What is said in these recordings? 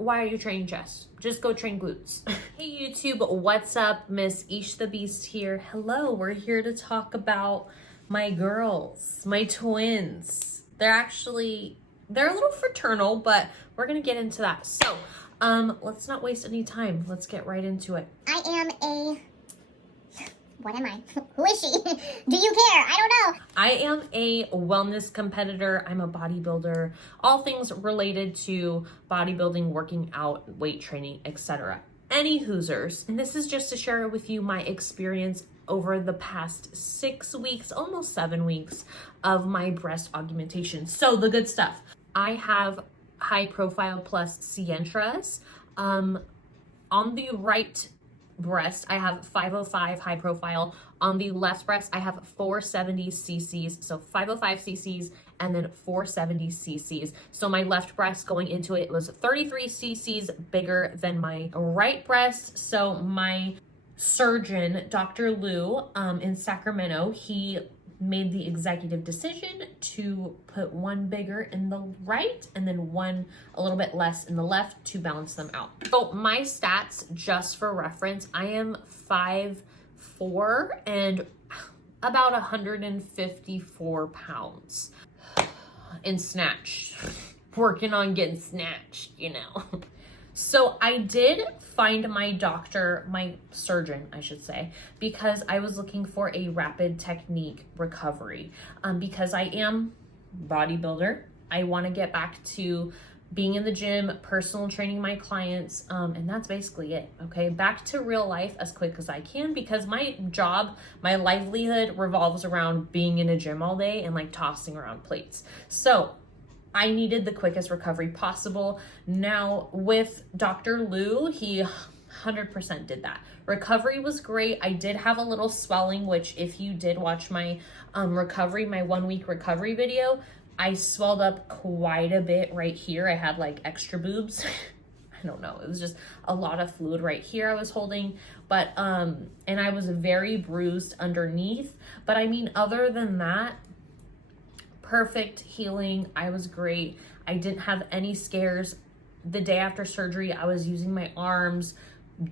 why are you training chest? Just go train glutes. Hey YouTube, what's up? Miss Ish the Beast here. Hello, we're here to talk about my girls, my twins. They're a little fraternal, but we're gonna get into that. So, let's not waste any time. Let's get right into it. What am I? Who is she? Do you care? I don't know. I am a wellness competitor. I'm a bodybuilder. All things related to bodybuilding, working out, weight training, etc. Any hoosers. And this is just to share with you my experience over the past 6 weeks, almost 7 weeks of my breast augmentation. So the good stuff. I have high profile plus Cientras. On the right breast, I have 505 high profile. On the left breast, I have 470 cc's. So 505 cc's and then 470 cc's. So my left breast going into it was 33 cc's bigger than my right breast. So my surgeon, Dr. Lou, in Sacramento, he made the executive decision to put one bigger in the right and then one a little bit less in the left to balance them out. So my stats, just for reference, I am 5'4" and about 154 pounds in snatch. Working on getting snatched, you know. So I did find my doctor, my surgeon, I should say, because I was looking for a rapid technique recovery. Because I am bodybuilder, I want to get back to being in the gym, personal training my clients, and that's basically it, okay? Back to real life as quick as I can, because my job, my livelihood revolves around being in a gym all day and like tossing around plates. So I needed the quickest recovery possible. Now with Dr. Lou, he 100% did that. Recovery was great. I did have a little swelling, which if you did watch my recovery, my 1 week recovery video, I swelled up quite a bit right here. I had like extra boobs. I don't know. It was just a lot of fluid right here I was holding, but, and I was very bruised underneath. But I mean, other than that, perfect healing. I was great. I didn't have any scares. The day after surgery, I was using my arms,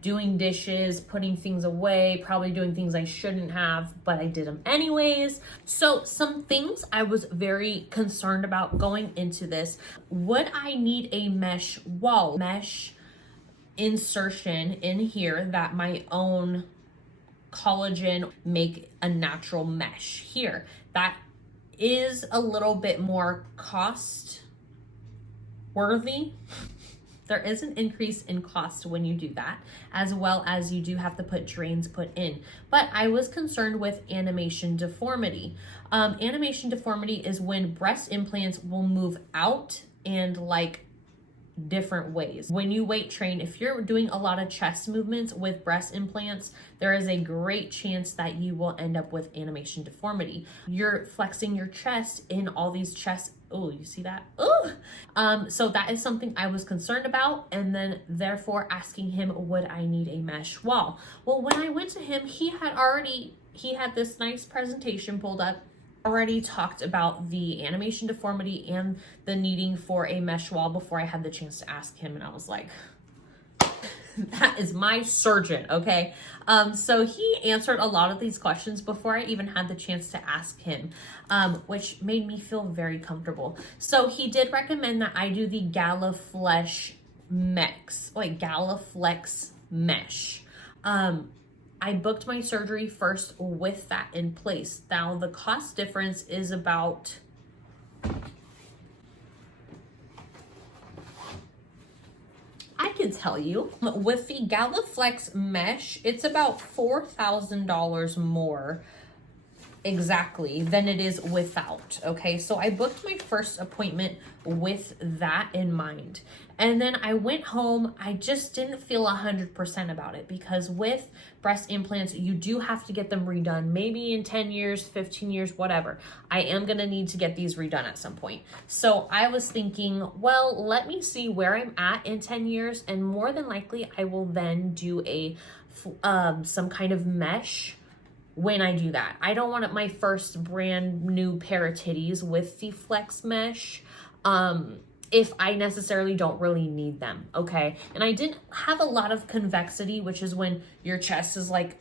doing dishes, putting things away, probably doing things I shouldn't have, but I did them anyways. So some things I was very concerned about going into this. Would I need a mesh wall, mesh insertion in here that my own collagen make a natural mesh here? That is a little bit more cost worthy. There is an increase in cost when you do that, as well as you do have to put drains put in. But I was concerned with animation deformity. Animation deformity is when breast implants will move out and like different ways. When you weight train, if you're doing a lot of chest movements with breast implants, there is a great chance that you will end up with animation deformity. You're flexing your chest in all these chest. Oh, you see that? Oh, so that is something I was concerned about, and then therefore asking him, would I need a mesh wall? Well, when I went to him, he had this nice presentation pulled up, already talked about the animation deformity and the needing for a mesh wall before I had the chance to ask him, and I was like, that is my surgeon, okay? So he answered a lot of these questions before I even had the chance to ask him, which made me feel very comfortable. So he did recommend that I do the Galaflex mesh. I booked my surgery first with that in place. Now the cost difference is about, I can tell you, with the Galaflex mesh, it's about $4,000 more exactly than it is without. Okay, so I booked my first appointment with that in mind, and then I went home. I just didn't feel 100% about it, because with breast implants, you do have to get them redone, maybe in 10 years, 15 years, whatever. I am gonna need to get these redone at some point. So I was thinking, well, let me see where I'm at in 10 years, and more than likely I will then do a some kind of mesh when I do that. I don't want my first brand new pair of titties with the flex mesh. if I necessarily don't really need them, okay? And I didn't have a lot of convexity, which is when your chest is like,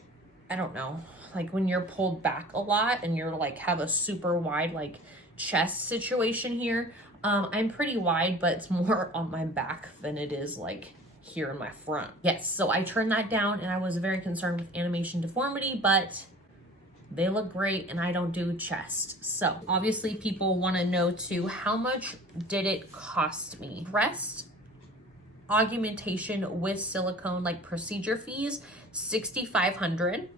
I don't know, like when you're pulled back a lot and you're like have a super wide like chest situation here. I'm pretty wide, but it's more on my back than it is like here in my front. Yes, so I turned that down and I was very concerned with animation deformity, but they look great and I don't do chest. So obviously people want to know too, how much did it cost me? Breast augmentation with silicone, like procedure fees, $6,500.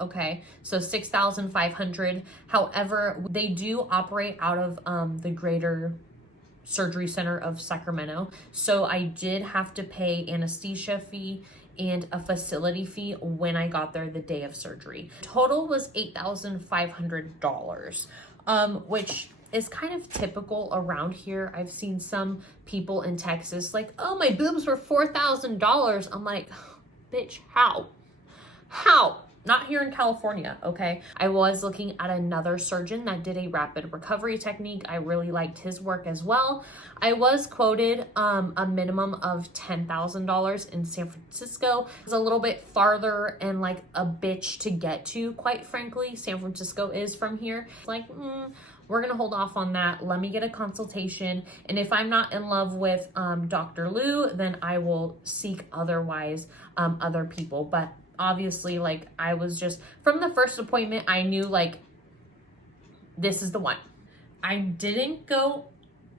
Okay, so $6,500. However, they do operate out of the Greater Surgery Center of Sacramento. So I did have to pay anesthesia fee and a facility fee when I got there the day of surgery. Total was $8,500, which is kind of typical around here. I've seen some people in Texas like, oh, my boobs were $4,000. I'm like, bitch, how? How? Not here in California, okay? I was looking at another surgeon that did a rapid recovery technique. I really liked his work as well. I was quoted a minimum of $10,000 in San Francisco. It's a little bit farther and like a bitch to get to, quite frankly. San Francisco is from here. It's like, we're gonna hold off on that. Let me get a consultation. And if I'm not in love with Dr. Lou, then I will seek otherwise other people. But obviously, like, I was just, from the first appointment, I knew like, this is the one. I didn't go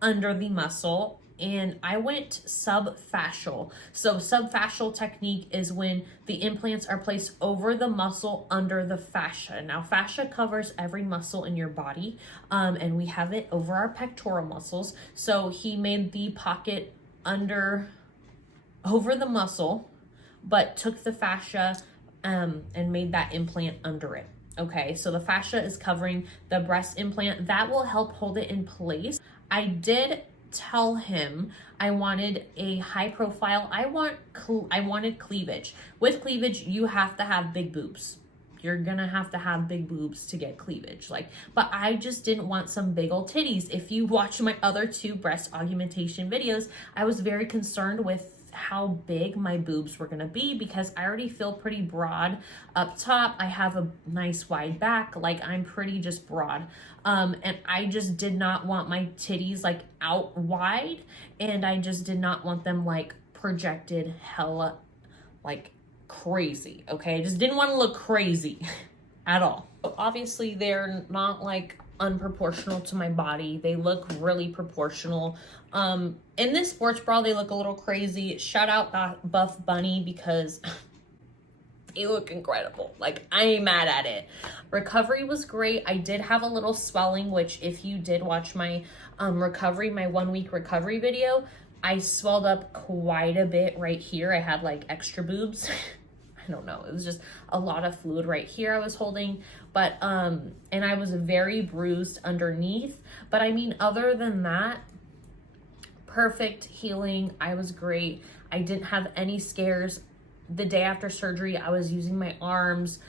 under the muscle and I went subfascial. So subfascial technique is when the implants are placed over the muscle under the fascia. Now fascia covers every muscle in your body, and we have it over our pectoral muscles. So he made the pocket over the muscle, but took the fascia and made that implant under it. Okay, so the fascia is covering the breast implant. That will help hold it in place. I did tell him I wanted a high profile. I wanted cleavage. With cleavage, you have to have big boobs. You're gonna have to have big boobs to get cleavage. Like, but I just didn't want some big old titties. If you watch my other 2 breast augmentation videos, I was very concerned with how big my boobs were gonna be because I already feel pretty broad up top. I have a nice wide back, like I'm pretty just broad. And I just did not want my titties like out wide, and I just did not want them like projected hella like crazy, okay? I just didn't want to look crazy at all. So obviously they're not like unproportional to my body. They look really proportional. In this sports bra, they look a little crazy. Shout out that Buff Bunny because they look incredible. Like, I ain't mad at it. Recovery was great. I did have a little swelling, which if you did watch my recovery, my 1-week recovery video, I swelled up quite a bit right here. I had like extra boobs. I don't know. It was just a lot of fluid right here I was holding, but, and I was very bruised underneath. But I mean, other than that, perfect healing. I was great. I didn't have any scares. The day after surgery, I was using my arms,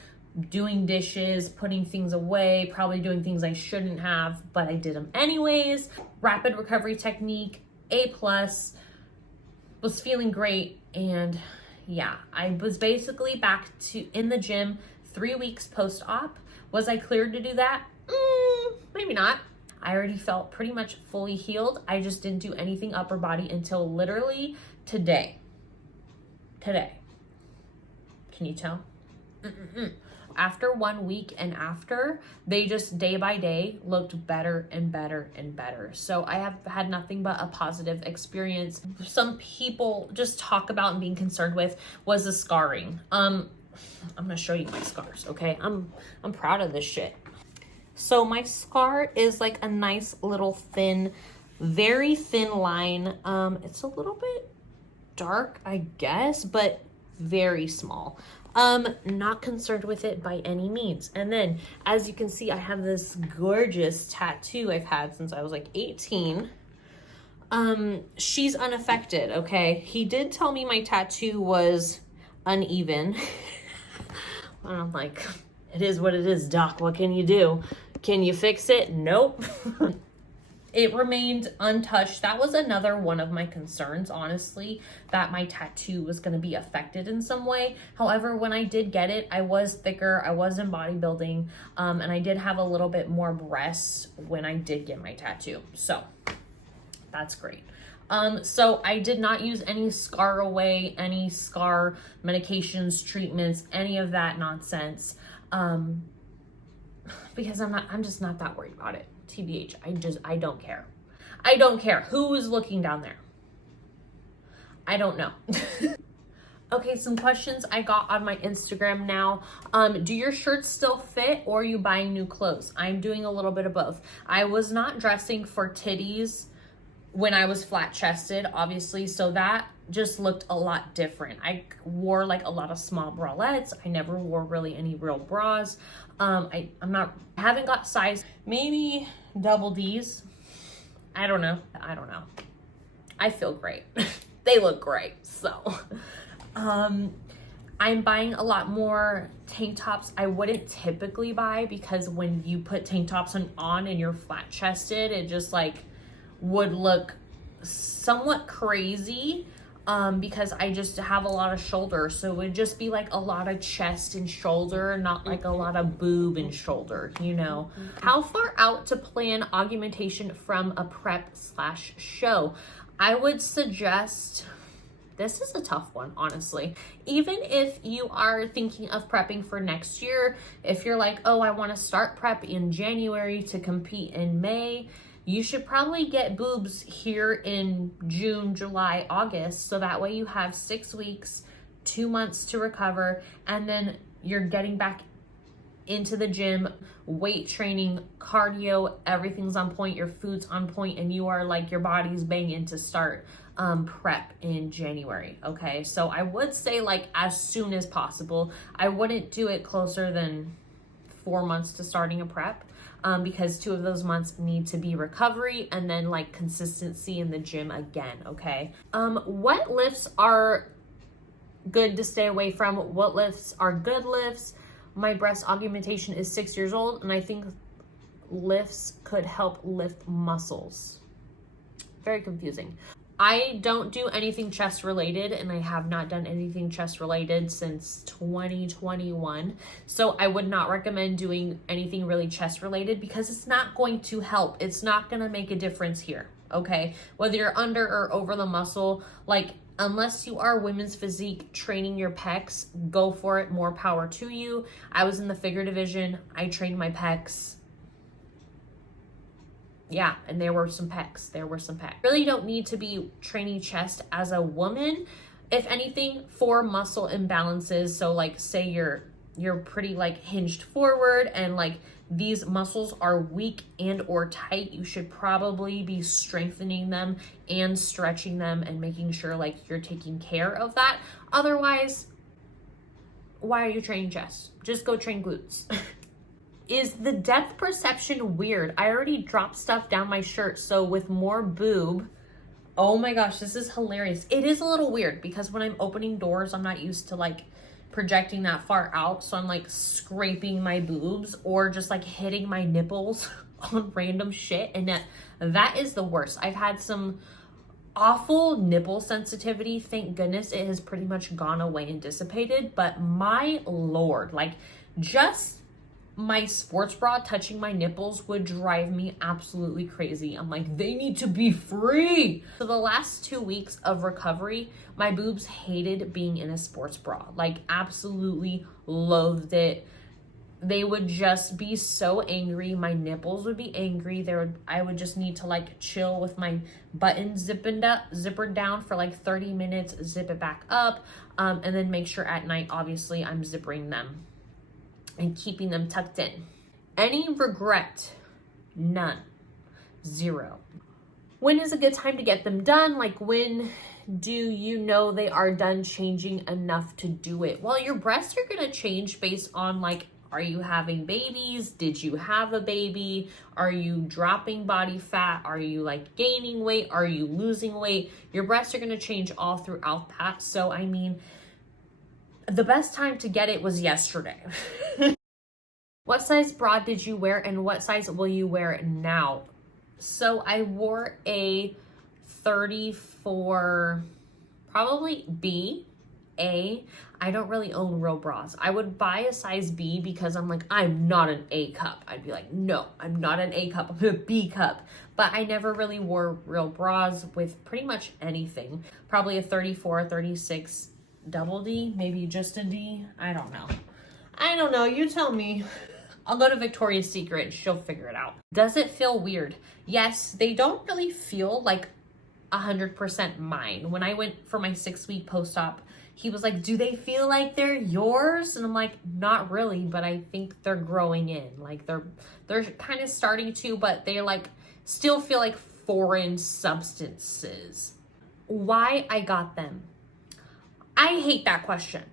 doing dishes, putting things away, probably doing things I shouldn't have, but I did them anyways. Rapid recovery technique, A+, was feeling great. And yeah, I was basically back to in the gym 3 weeks post-op. Was I cleared to do that? Maybe not. I already felt pretty much fully healed. I just didn't do anything upper body until literally today. Today. Can you tell? After 1 week and after, they just day by day looked better and better and better. So I have had nothing but a positive experience. Some people just talk about and being concerned with was the scarring. I'm gonna show you my scars, okay? I'm proud of this shit. So my scar is like a nice little thin, very thin line. It's a little bit dark, I guess, but very small. Not concerned with it by any means. And then, as you can see, I have this gorgeous tattoo I've had since I was like 18. She's unaffected, okay? He did tell me my tattoo was uneven. And I'm like, it is what it is, doc. What can you do? Can you fix it? Nope. It remained untouched. That was another one of my concerns, honestly, that my tattoo was going to be affected in some way. However, when I did get it, I was thicker, I was in bodybuilding, and I did have a little bit more breasts when I did get my tattoo. So that's great. So I did not use any scar away, any scar medications, treatments, any of that nonsense, because I'm just not that worried about it. TBH, I don't care. I don't care who is looking down there. I don't know. Okay, some questions I got on my Instagram now. Do your shirts still fit, or are you buying new clothes? I'm doing a little bit of both. I was not dressing for titties when I was flat chested, obviously, so that just looked a lot different. I wore like a lot of small bralettes. I never wore really any real bras. I haven't got size, maybe double D's. I don't know. I feel great. They look great. So, I'm buying a lot more tank tops I wouldn't typically buy, because when you put tank tops on and you're flat chested, it just like would look somewhat crazy, because I just have a lot of shoulder, so it would just be like a lot of chest and shoulder, not like a lot of boob and shoulder, you know. How far out to plan augmentation from a prep/show? I would suggest, this is a tough one, honestly. Even if you are thinking of prepping for next year, if you're like, oh, I want to start prep in January to compete in May, you should probably get boobs here in June, July, August, so that way you have 6 weeks, 2 months to recover, and then you're getting back into the gym, weight training, cardio, everything's on point, your food's on point, and you are like, your body's banging to start prep in January, okay? So I would say like as soon as possible. I wouldn't do it closer than 4 months to starting a prep, because 2 of those months need to be recovery and then like consistency in the gym again, okay? What lifts are good to stay away from? What lifts are good lifts? My breast augmentation is 6 years old, and I think lifts could help lift muscles. Very confusing. I don't do anything chest related, and I have not done anything chest related since 2021. So I would not recommend doing anything really chest related, because it's not going to help. It's not going to make a difference here, okay? Whether you're under or over the muscle, like unless you are women's physique training your pecs, go for it, more power to you. I was in the figure division. I trained my pecs. Yeah, and there were some pecs. Really don't need to be training chest as a woman. If anything, for muscle imbalances, so like say you're pretty like hinged forward and like these muscles are weak and or tight, you should probably be strengthening them and stretching them and making sure like you're taking care of that. Otherwise, why are you training chest? Just go train glutes. Is the depth perception weird? I already dropped stuff down my shirt, so with more boob, oh my gosh, this is hilarious. It is a little weird because when I'm opening doors, I'm not used to like projecting that far out, so I'm like scraping my boobs or just like hitting my nipples on random shit, and that is the worst. I've had some awful nipple sensitivity. Thank goodness it has pretty much gone away and dissipated, but my lord, like just my sports bra touching my nipples would drive me absolutely crazy. I'm like, they need to be free. So the last 2 weeks of recovery, my boobs hated being in a sports bra, like absolutely loathed it. They would just be so angry. My nipples would be angry. I would just need to like chill with my buttons zippered down for like 30 minutes, zip it back up, and then make sure at night, obviously, I'm zippering them and keeping them tucked in. Any regret? None. Zero. When is a good time to get them done? Like, when do you know they are done changing enough to do it? Well, your breasts are gonna change based on like, are you having babies? Did you have a baby? Are you dropping body fat? Are you like gaining weight? Are you losing weight? Your breasts are gonna change all throughout that. So, I mean, the best time to get it was yesterday. What size bra did you wear and what size will you wear now? So I wore a 34, probably B, A. I don't really own real bras. I would buy a size B because I'm like, I'm not an A cup. I'd be like, no, I'm not an A cup, I'm a B cup. But I never really wore real bras with pretty much anything. Probably a 34, 36 double D, maybe just a D. I don't know. I don't know, you tell me. I'll go to Victoria's Secret, she'll figure it out. Does it feel weird? Yes, they don't really feel like 100% mine. When I went for my 6-week post-op, he was like, do they feel like they're yours? And I'm like, not really, but I think they're growing in. Like they're kind of starting to, but they like still feel like foreign substances. Why I got them? I hate that question.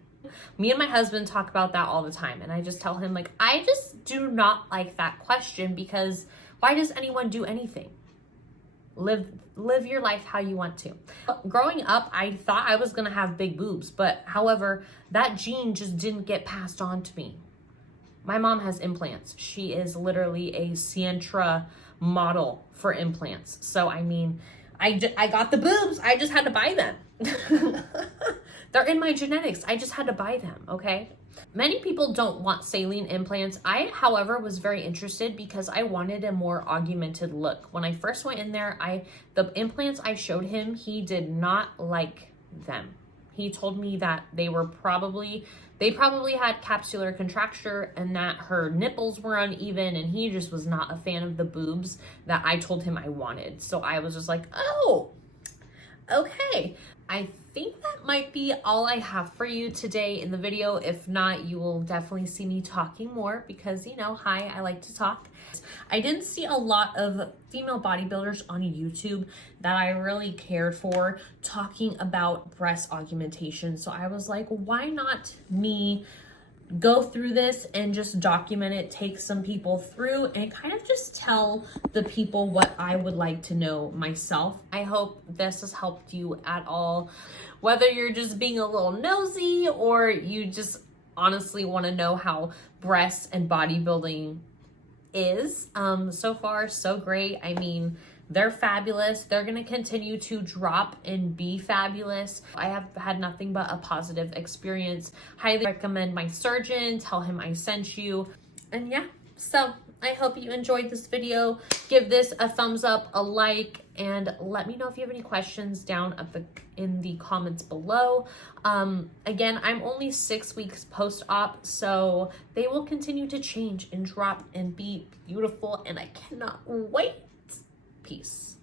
Me and my husband talk about that all the time, and I just tell him, like, I just do not like that question because why does anyone do anything? Live your life how you want to. Growing up, I thought I was gonna have big boobs, but however, that gene just didn't get passed on to me. My mom has implants. She is literally a Sientra model for implants. So, I mean, I got the boobs. I just had to buy them. They're in my genetics. I just had to buy them, okay? Many people don't want saline implants. I, however, was very interested because I wanted a more augmented look. When I first went in there, the implants I showed him, he did not like them. He told me that they probably had capsular contracture and that her nipples were uneven, and he just was not a fan of the boobs that I told him I wanted. So I was just like, oh, okay. I think that might be all I have for you today in the video. If not, you will definitely see me talking more because, you know, hi, I like to talk. I didn't see a lot of female bodybuilders on YouTube that I really cared for talking about breast augmentation. So I was like, why not me go through this and just document it, take some people through, and kind of just tell the people what I would like to know myself. I hope this has helped you at all, whether you're just being a little nosy or you just honestly want to know how breasts and bodybuilding is. So far, so great. I mean, they're fabulous. They're going to continue to drop and be fabulous. I have had nothing but a positive experience. Highly recommend my surgeon. Tell him I sent you. And yeah, so I hope you enjoyed this video. Give this a thumbs up, a like, and let me know if you have any questions down in the comments below. Again, I'm only 6 weeks post-op, so they will continue to change and drop and be beautiful, and I cannot wait. Peace.